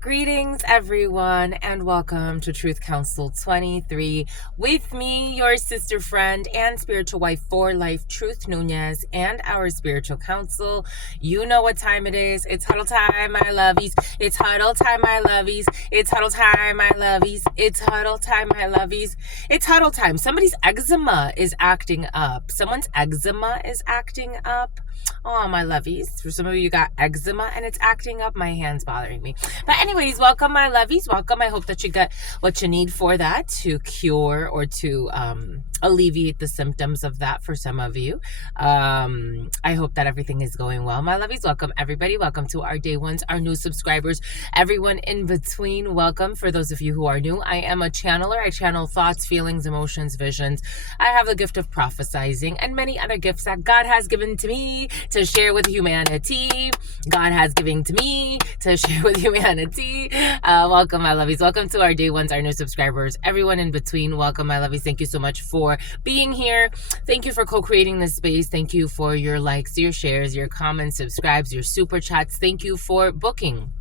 Greetings, everyone, and welcome to Truth Council 23 with me, your sister friend and spiritual wife for life, Truth Nunez, and our spiritual council. You know what time it is. It's huddle time, my lovies. It's huddle time, my lovies. It's huddle time, my lovies. It's huddle time, my lovies. It's huddle time. Somebody's eczema is acting up. Someone's eczema is acting up. Oh, my lovies. For some of you got eczema and it's acting up. My hand's bothering me. But anyways, welcome, my lovies. Welcome. I hope that you got what you need for that to cure or to alleviate the symptoms of that for some of you. I hope that everything is going well. My lovies, welcome, everybody. Welcome to our day ones, our new subscribers, everyone in between. Welcome. For those of you who are new, I am a channeler. I channel thoughts, feelings, emotions, visions. I have the gift of prophesizing and many other gifts that God has given to me to share with humanity. God has given to me to share with humanity. Welcome, my lovies. Welcome to our day ones, our new subscribers, everyone in between. Welcome, my lovies. Thank you so much for being here. Thank you for co-creating this space. Thank you for your likes, your shares, your comments, subscribes, your super chats. Thank you for booking.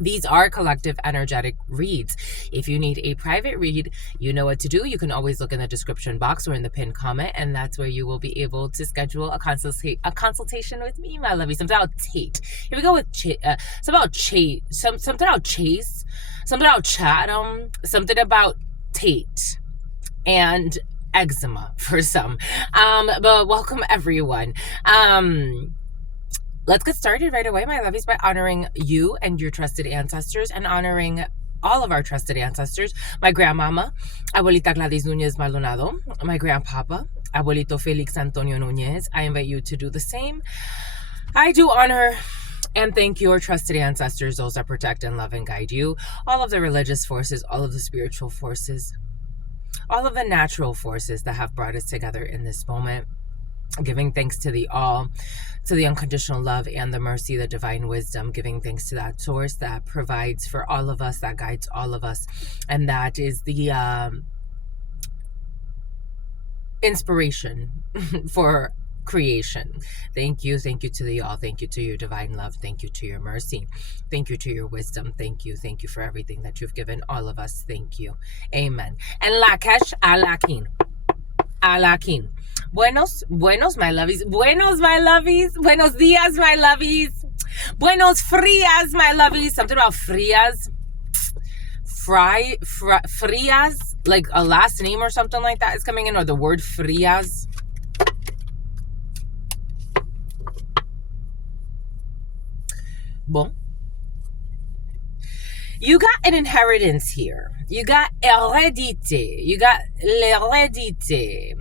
These are collective energetic reads. If you need a private read, you know what to do. You can always look in the description box or in the pinned comment, and that's where you will be able to schedule a consultation with me, my lovey. Something about Tate. Here we go with something about Chase, something about Chase, something about Chatham, something about Tate, and eczema for some. But welcome, everyone. Let's get started right away, my lovies, by honoring you and your trusted ancestors and honoring all of our trusted ancestors. My grandmama, Abuelita Gladys Nunez Maldonado, my grandpapa, Abuelito Felix Antonio Nunez. I invite you to do the same. I do honor and thank your trusted ancestors, those that protect and love and guide you, all of the religious forces, all of the spiritual forces, all of the natural forces that have brought us together in this moment. Giving thanks to the all, to the unconditional love and the mercy, the divine wisdom, giving thanks to that source that provides for all of us, that guides all of us, and that is the inspiration for creation. Thank you to the all. Thank you to your divine love. Thank you to your mercy. Thank you to your wisdom. Thank you for everything that you've given all of us. Thank you. Amen. And Lakesh Alakin. Alakin. Buenos, my lovies. Buenos, my lovies. Buenos dias, my lovies. Buenos frias, my lovies. Something about frias. Frias, like a last name or something like that is coming in, or the word frias. Bon. You got an inheritance here. You got heredité. You got l'hérédité.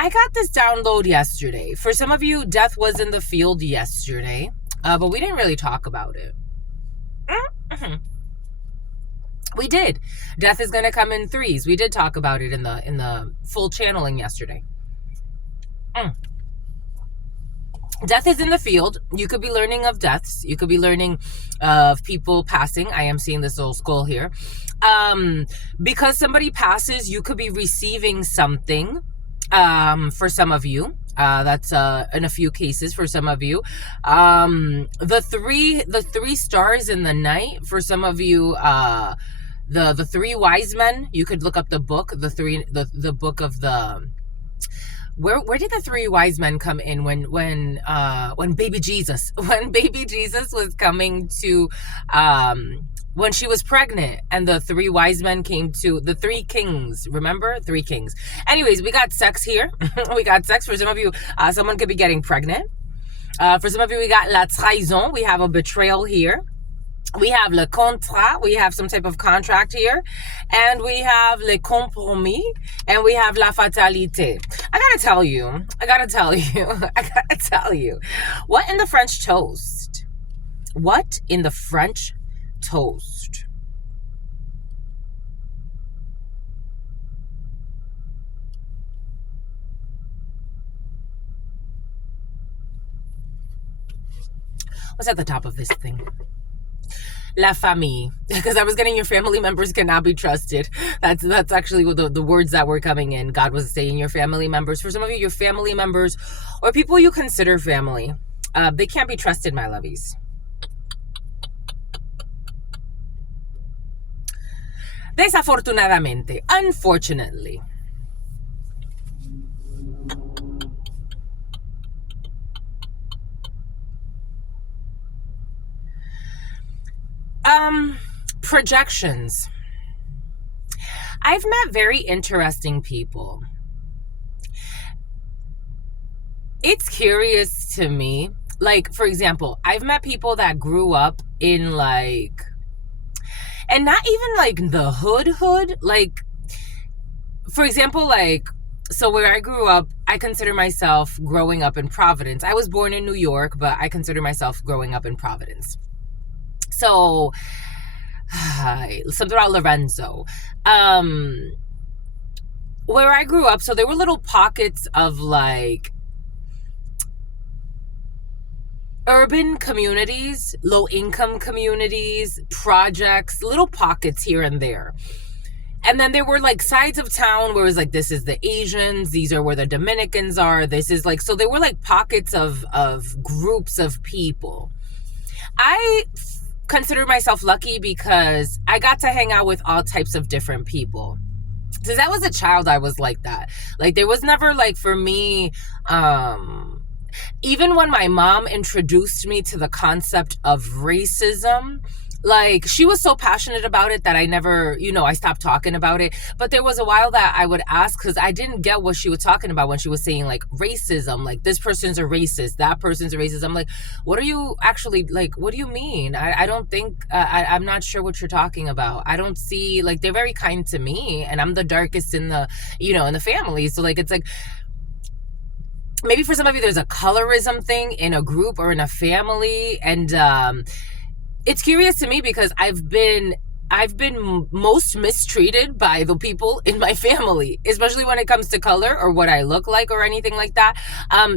I got this download yesterday. For some of you, death was in the field yesterday, but we didn't really talk about it. Mm-hmm. We did. Death is going to come in threes. We did talk about it in the full channeling yesterday. Death is in the field. You could be learning of deaths. You could be learning of people passing. I am seeing this little skull here. Because somebody passes, you could be receiving something. For some of you, that's in a few cases for some of you. The three stars in the night for some of you. The three wise men. You could look up the book. The book of the. Where did the three wise men come in when baby Jesus was coming to when she was pregnant, and the three wise men came to the three kings. Remember? Three kings. Anyways, we got sex here. We got sex. For some of you, someone could be getting pregnant. For some of you, we got la trahison. We have a betrayal here. We have le contrat. We have some type of contract here. And we have le compromis. And we have la fatalité. I gotta tell you. What in the French toast? What in the French toast? What's at the top of this thing? La famille, because I was getting your family members cannot be trusted. That's actually the words that were coming in. God was saying your family members. For some of you, your family members or people you consider family, they can't be trusted, my lovies. Desafortunadamente, unfortunately. Projections. I've met very interesting people. It's curious to me. Like, for example, I've met people that grew up in like, and not even like the hood, like, for example, like, so where I grew up, I consider myself growing up in Providence. I was born in New York, but I consider myself growing up in Providence. So, something about Lorenzo. Where I grew up, so there were little pockets of like urban communities, low income communities, projects, little pockets here and there. And then there were like sides of town where it was like, this is the Asians, these are where the Dominicans are, this is like, so there were like pockets of groups of people. I consider myself lucky because I got to hang out with all types of different people. Since I was a child, I was like that. Like, there was never like, for me, even when my mom introduced me to the concept of racism, like, she was so passionate about it that I never, I stopped talking about it. But there was a while that I would ask, because I didn't get what she was talking about when she was saying like racism, like this person's a racist, that person's a racist. I'm like, what are you actually, like, what do you mean? I don't think, I'm not sure what you're talking about. I don't see, like, they're very kind to me and I'm the darkest in the, in the family. So like, it's like, maybe for some of you, there's a colorism thing in a group or in a family. And, it's curious to me because I've been most mistreated by the people in my family, especially when it comes to color or what I look like or anything like that,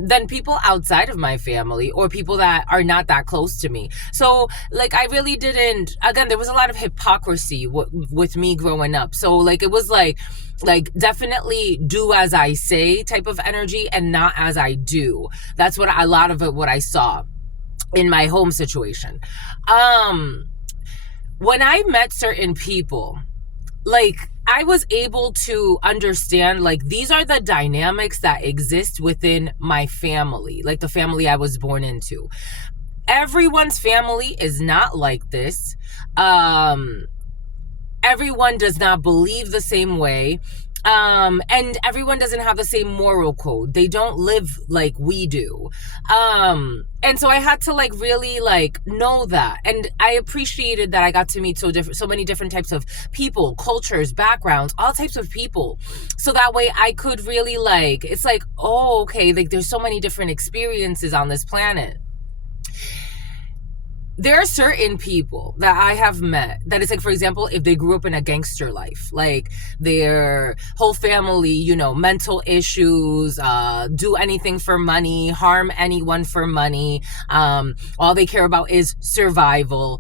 than people outside of my family or people that are not that close to me. So like, I really didn't, again, there was a lot of hypocrisy with me growing up. So like, it was like definitely do as I say type of energy and not as I do. That's what a lot of it, what I saw in my home situation. When I met certain people, like, I was able to understand, like, these are the dynamics that exist within my family, like the family I was born into. Everyone's family is not like this. Everyone does not believe the same way. And everyone doesn't have the same moral code. They don't live like we do. And so I had to like really like know that. And I appreciated that I got to meet so many different types of people, cultures, backgrounds, all types of people. So that way I could really like, it's like, oh, okay, like there's so many different experiences on this planet. There are certain people that I have met that it's like, for example, if they grew up in a gangster life, like their whole family, mental issues, do anything for money, harm anyone for money. All they care about is survival,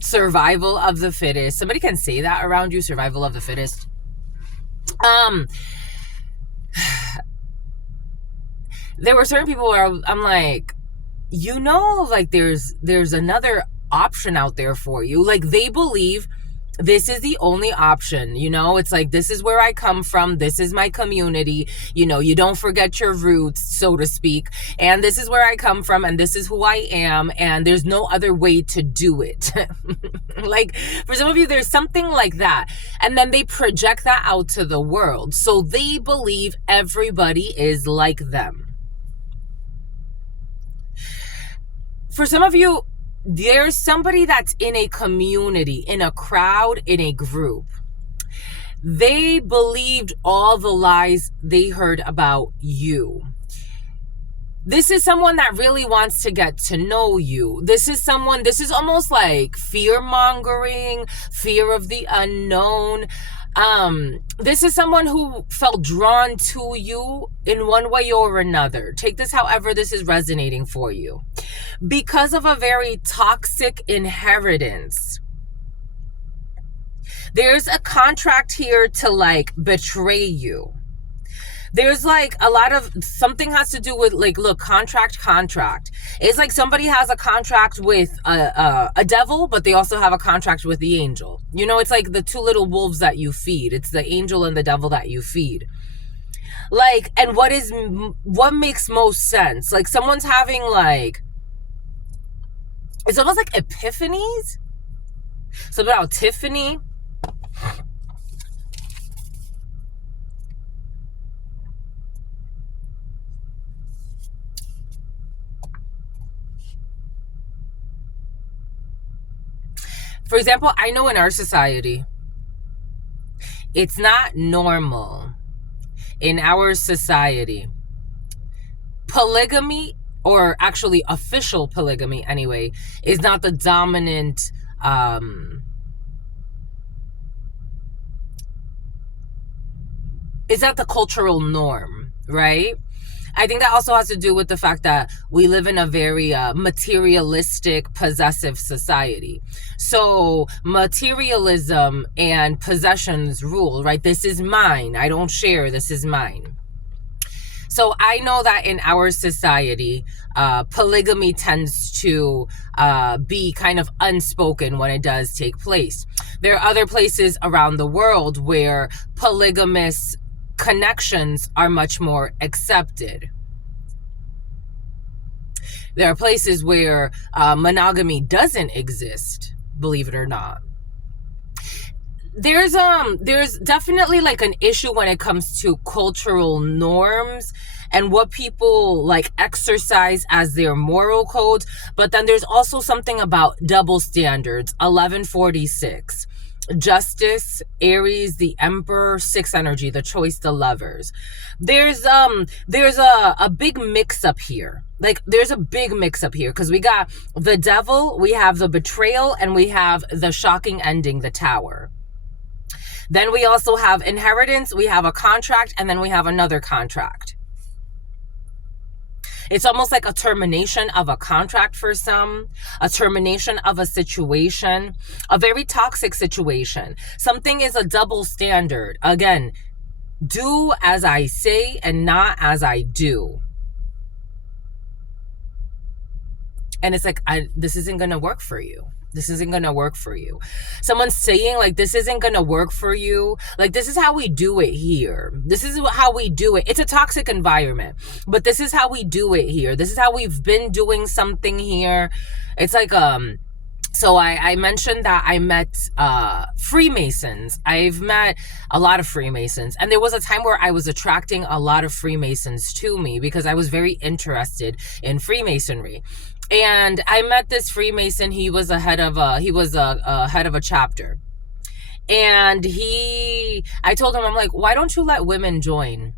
survival of the fittest. Somebody can say that around you, survival of the fittest. There were certain people where I'm like, like there's another option out there for you. Like, they believe this is the only option, it's like, this is where I come from, this is my community, you don't forget your roots, so to speak, and this is where I come from and this is who I am, and there's no other way to do it. Like, for some of you, there's something like that, and then they project that out to the world, so they believe everybody is like them. For some of you, there's somebody that's in a community, in a crowd, in a group. They believed all the lies they heard about you. This is someone that really wants to get to know you. This is almost like fear-mongering, fear of the unknown. This is someone who felt drawn to you in one way or another. Take this however this is resonating for you. Because of a very toxic inheritance. There's a contract here to like betray you. There's like a lot of, something has to do with like, look, contract. It's like somebody has a contract with a devil, but they also have a contract with the angel. You know, it's like the two little wolves that you feed. It's the angel and the devil that you feed. Like, and what makes most sense? Like, someone's having like, it's almost like epiphanies. Something about Tiffany. For example, I know in our society, it's not normal in our society. Polygamy, or actually official polygamy anyway, is not the dominant is not the cultural norm, right? I think that also has to do with the fact that we live in a very materialistic, possessive society. So materialism and possessions rule, right? This is mine. I don't share. This is mine. So I know that in our society, polygamy tends to be kind of unspoken when it does take place. There are other places around the world where polygamous connections are much more accepted. There are places where monogamy doesn't exist, believe it or not. There's definitely like an issue when it comes to cultural norms and what people like exercise as their moral codes, but then there's also something about double standards. 1146, Justice, Aries, the Emperor, 6 energy, the choice, the lovers. There's a big mix up here. Like, there's a big mix up here because we got the devil, we have the betrayal, and we have the shocking ending, the tower. Then we also have inheritance, we have a contract, and then we have another contract. It's almost like a termination of a contract for some, a termination of a situation, a very toxic situation. Something is a double standard. Again, do as I say and not as I do. And it's like, this isn't going to work for you. This isn't going to work for you. Someone's saying like, this isn't going to work for you. Like, this is how we do it here. This is how we do it. It's a toxic environment, but this is how we do it here. This is how we've been doing something here. It's like, so I mentioned that I met Freemasons. I've met a lot of Freemasons. And there was a time where I was attracting a lot of Freemasons to me because I was very interested in Freemasonry. And I met this Freemason. He was a head of a chapter. And I told him, I'm like, why don't you let women join?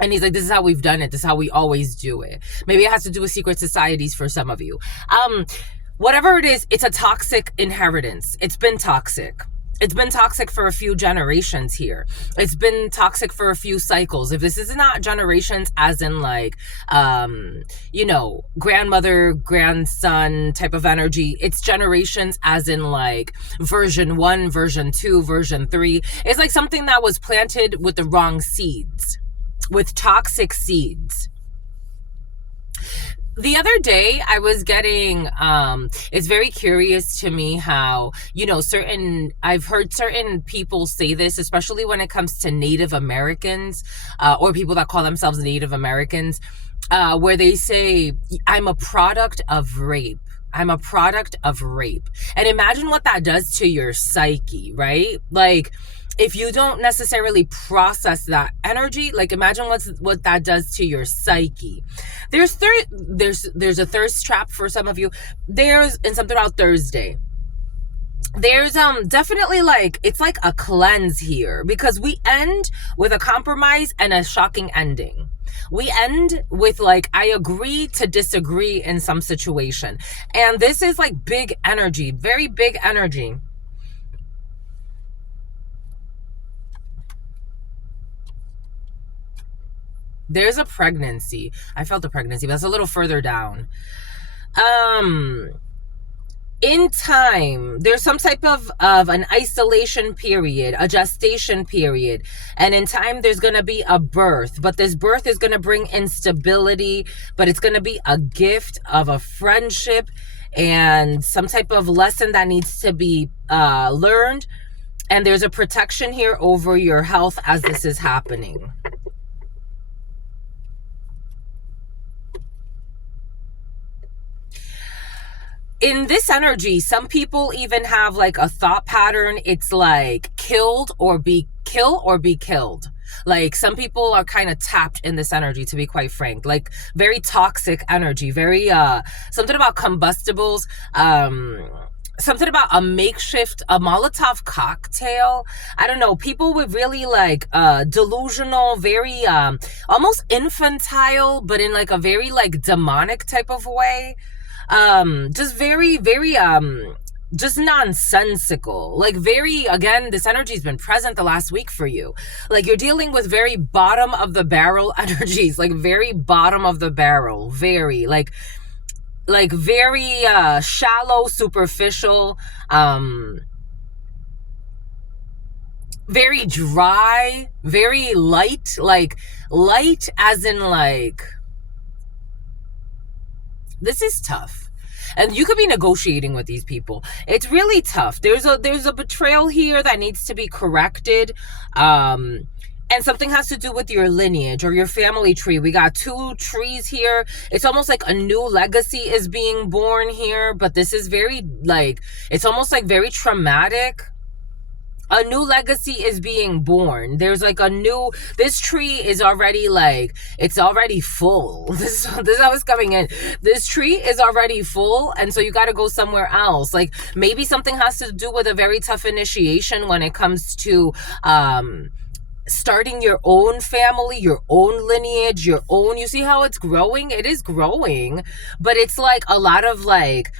And he's like, this is how we've done it. This is how we always do it. Maybe it has to do with secret societies for some of you. Whatever it is, it's a toxic inheritance. It's been toxic. It's been toxic for a few generations here. It's been toxic for a few cycles. If this is not generations as in like, grandmother, grandson type of energy, it's generations as in like version 1, version 2, version 3. It's like something that was planted with the wrong seeds, with toxic seeds. The other day I was getting, it's very curious to me how, I've heard certain people say this, especially when it comes to Native Americans, or people that call themselves Native Americans, where they say, I'm a product of rape. I'm a product of rape. And imagine what that does to your psyche, right? Like, if you don't necessarily process that energy, like imagine what that does to your psyche. There's a thirst trap for some of you. And something about Thursday. There's definitely like, it's like a cleanse here because we end with a compromise and a shocking ending. We end with like, I agree to disagree in some situation. And this is like big energy, very big energy. There's a pregnancy. I felt a pregnancy, but that's a little further down. in time, there's some type of an isolation period, a gestation period. And in time, there's going to be a birth. But this birth is going to bring instability, but it's going to be a gift of a friendship and some type of lesson that needs to be learned. And there's a protection here over your health as this is happening. In this energy, some people even have like a thought pattern. It's like kill or be killed. Like some people are kind of tapped in this energy, to be quite frank, like very toxic energy, very something about combustibles, something about a makeshift, a Molotov cocktail. I don't know, people with really like delusional, very almost infantile, but in like a very like demonic type of way. Just very, very just nonsensical, like very, again, this energy's been present the last week for you. Like you're dealing with very bottom of the barrel energies, like very bottom of the barrel, very like very shallow, superficial, very dry, very light, like light as in like, this is tough. And you could be negotiating with these people. It's really tough. There's a betrayal here that needs to be corrected. And something has to do with your lineage or your family tree. We got 2 trees here. It's almost like a new legacy is being born here. But this is very like, it's almost like very traumatic. A new legacy is being born. There's like a new, this tree is already like, it's already full. This is how it's coming in. This tree is already full. And so you got to go somewhere else. Like maybe something has to do with a very tough initiation when it comes to, starting your own family, your own lineage, your own, you see how it's growing? It is growing, but it's like a lot of like,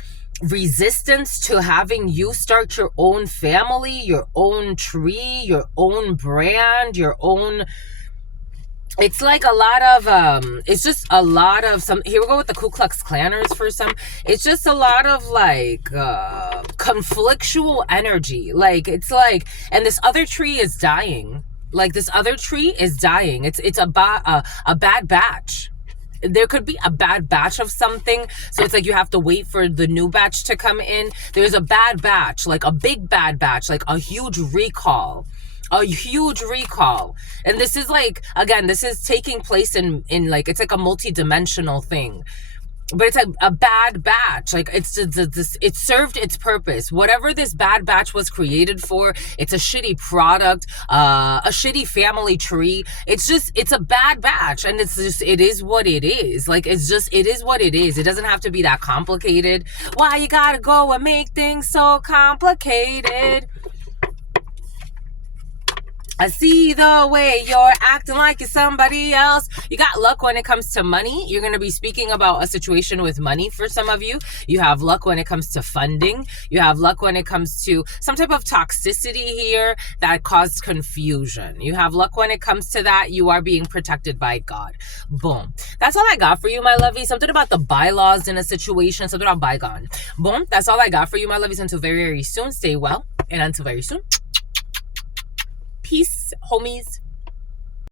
resistance to having you start your own family, your own tree, your own brand, your own, it's like a lot of it's just a lot of some, here we go with the Ku Klux Klanners for some, it's just a lot of like conflictual energy. Like it's like, and this other tree is dying. Like this other tree is dying. It's a bad batch. There could be a bad batch of something. So it's like you have to wait for the new batch to come in. There's a bad batch, like a big bad batch, like a huge recall. A huge recall. And this is like, again, this is taking place in like, it's like a multi-dimensional thing. But it's a bad batch. Like it served its purpose. Whatever this bad batch was created for, it's a shitty product, a shitty family tree. It's a bad batch, and it's just, it is what it is. Like it's just, it is what it is. It doesn't have to be that complicated. Why you gotta go and make things so complicated? I see the way you're acting like you're somebody else. You got luck when it comes to money. You're going to be speaking about a situation with money for some of you. You have luck when it comes to funding. You have luck when it comes to some type of toxicity here that caused confusion. You have luck when it comes to that. You are being protected by God. Boom. That's all I got for you, my lovey. Something about the bylaws in a situation. Something about bygone. Boom. That's all I got for you, my lovies. Until very, very soon. Stay well. And until very soon. Peace, homies.